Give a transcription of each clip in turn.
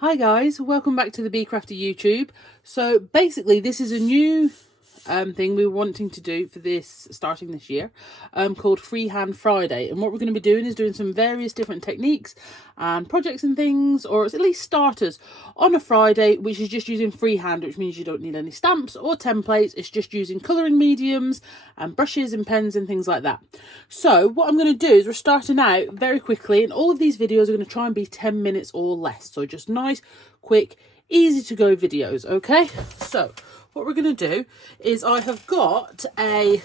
Hi guys, welcome back to the Be Crafty YouTube. So basically this is a new thing we were wanting to do for this, starting this year, called Freehand Friday. And what we're going to be doing is doing some various different techniques and projects and things, or at least starters, on a Friday, which is just using freehand, which means you don't need any stamps or templates. It's just using colouring mediums and brushes and pens and things like that. So what I'm going to do is we're starting out very quickly, and all of these videos are going to try and be 10 minutes or less. So just nice, quick, easy to go videos, okay? So what we're going to do is I have got a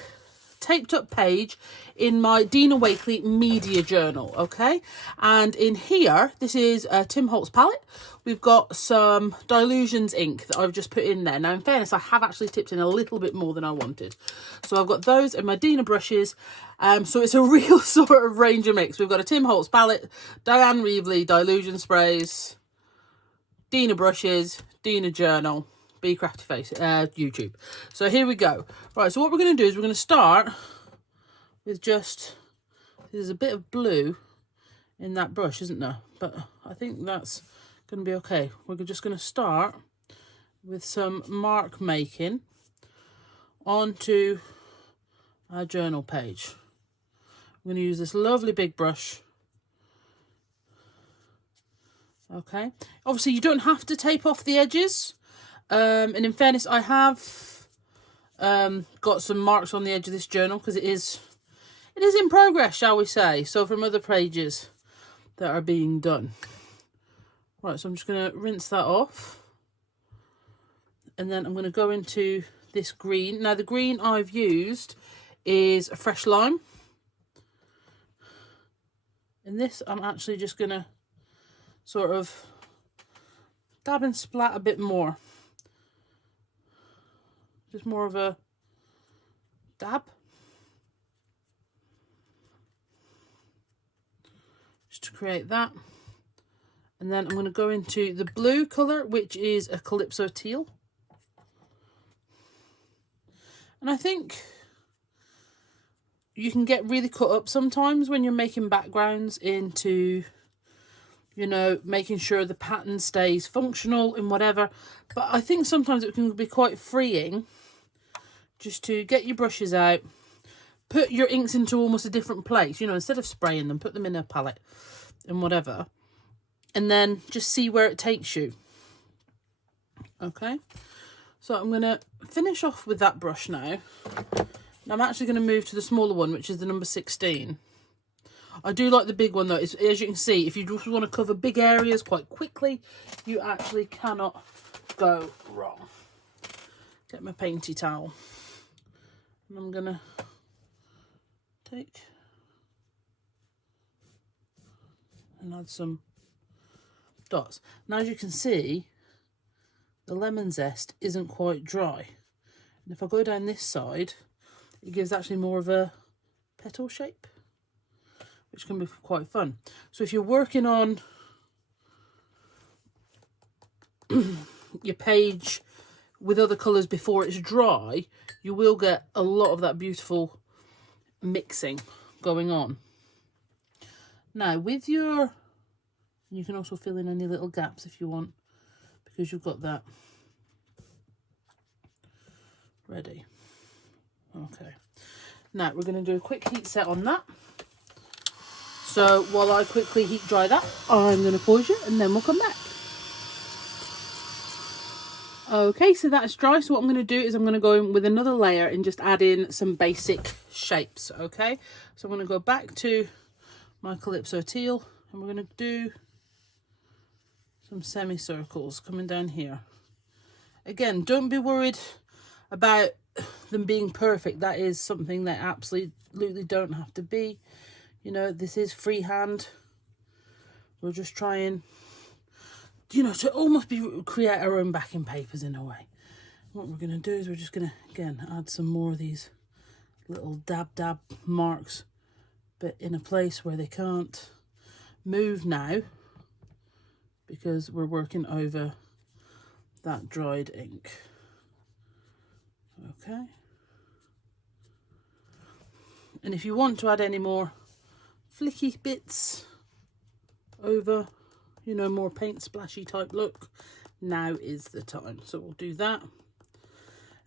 taped up page in my Dina Wakley media journal, okay? And in here, this is a Holtz Palette. We've got some Dylusions ink that I've just put in there. Now, in fairness, I have actually tipped in a little bit more than I wanted. So I've got those and my Dina brushes. So it's a real sort of ranger mix. We've got a Holtz Palette, Diane Reevely Dylusions Sprays, Dina brushes, Dina journal, Be Crafty Face, YouTube. So here we go. Right, so what we're going to do is we're going to start with just, there's a bit of blue in that brush, isn't there? But I think that's going to be okay. We're just going to start with some mark making onto our journal page. I'm going to use this lovely big brush. Okay, obviously you don't have to tape off the edges. And in fairness, I have got some marks on the edge of this journal because it is in progress, shall we say. So from other pages that are being done. Right, so I'm just going to rinse that off. And then I'm going to go into this green. Now the green I've used is a fresh lime. And this I'm actually just going to sort of dab and splat a bit more. Just more of a dab. Just to create that. And then I'm going to go into the blue colour, which is a Calypso Teal. And I think you can get really cut up sometimes when you're making backgrounds into, you know, making sure the pattern stays functional and whatever. But I think sometimes it can be quite freeing just to get your brushes out, put your inks into almost a different place, you know, instead of spraying them, put them in a palette and whatever, and then just see where it takes you. Okay, so I'm going to finish off with that brush now. And I'm actually going to move to the smaller one, which is the number 16. I do like the big one though. As you can see, if you just want to cover big areas quite quickly, you actually cannot go wrong. Get my painty towel. And I'm going to take and add some dots. Now, as you can see, the lemon zest isn't quite dry. And if I go down this side, it gives actually more of a petal shape, which can be quite fun. So if you're working on your page with other colours before it's dry, you will get a lot of that beautiful mixing going on. Now with your, you can also fill in any little gaps if you want, because you've got that ready. Okay, now we're going to do a quick heat set on that. So while I quickly heat dry that, I'm going to pause you and then we'll come back. Okay, so that's dry. So what I'm going to do is I'm going to go in with another layer and just add in some basic shapes. Okay, so I'm going to go back to my Calypso Teal and we're going to do some semicircles coming down here. Again, don't be worried about them being perfect. That is something that absolutely don't have to be. You know, this is freehand. We're just trying, you know, to almost create our own backing papers in a way. What we're going to do is we're just going to, again, add some more of these little dab marks, but in a place where they can't move now because we're working over that dried ink. Okay. And if you want to add any more flicky bits over, you know, more paint splashy type look, now is the time. So we'll do that.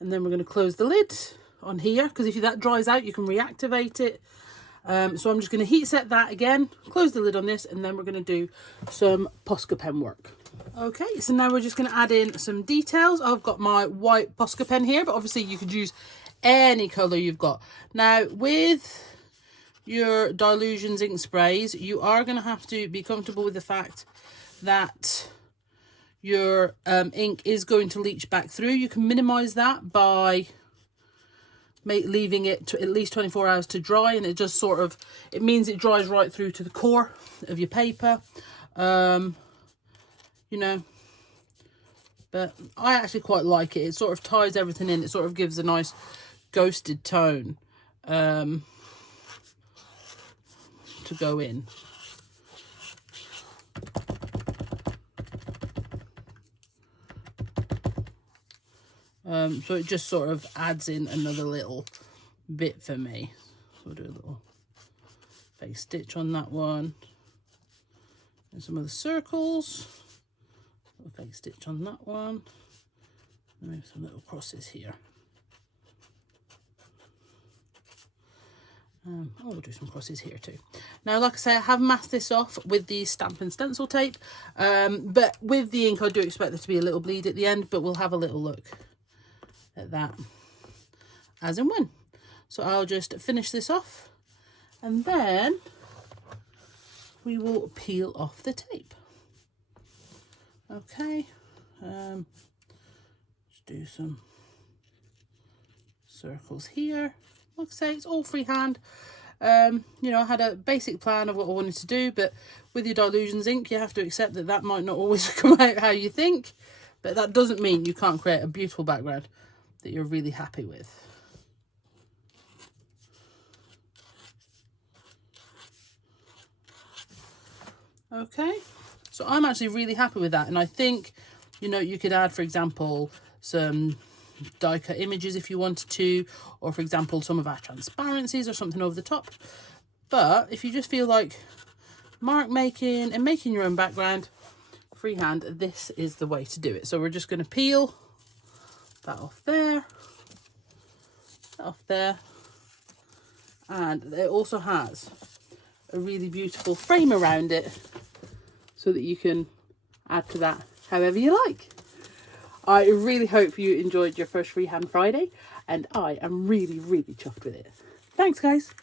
And then we're going to close the lid on here, because if that dries out, you can reactivate it. So I'm just going to heat set that again, close the lid on this, and then we're going to do some Posca pen work. Okay, so now we're just going to add in some details. I've got my white Posca pen here, but obviously you could use any colour you've got. Now, with your Dylusions ink sprays, you are going to have to be comfortable with the fact that your ink is going to leach back through. You can minimise that by leaving it to at least 24 hours to dry, and it just sort of, it means it dries right through to the core of your paper, you know. But I actually quite like it. It sort of ties everything in. It sort of gives a nice ghosted tone to go in. So it just sort of adds in another little bit for me. So we'll do a little face stitch on that one. And some of the circles. A face stitch on that one. And maybe some little crosses here. We'll do some crosses here too. Now, like I say, I have masked this off with the stamp and stencil tape. But with the ink, I do expect there to be a little bleed at the end, but we'll have a little look at that as and when. So I'll just finish this off, and then we will peel off the tape. Okay, just do some circles here. Like I say, it's all freehand. You know, I had a basic plan of what I wanted to do, but with your Dylusions ink, you have to accept that that might not always come out how you think, but that doesn't mean you can't create a beautiful background that you're really happy with. Okay, so I'm actually really happy with that, and I think, you know, you could add, for example, some die cut images if you wanted to, or for example some of our transparencies or something over the top. But if you just feel like mark making and making your own background freehand, this is the way to do it. So we're just going to peel that off there, that off there, and it also has a really beautiful frame around it so that you can add to that however you like. I really hope you enjoyed your first Freehand Friday, and I am really, really chuffed with it. Thanks, guys.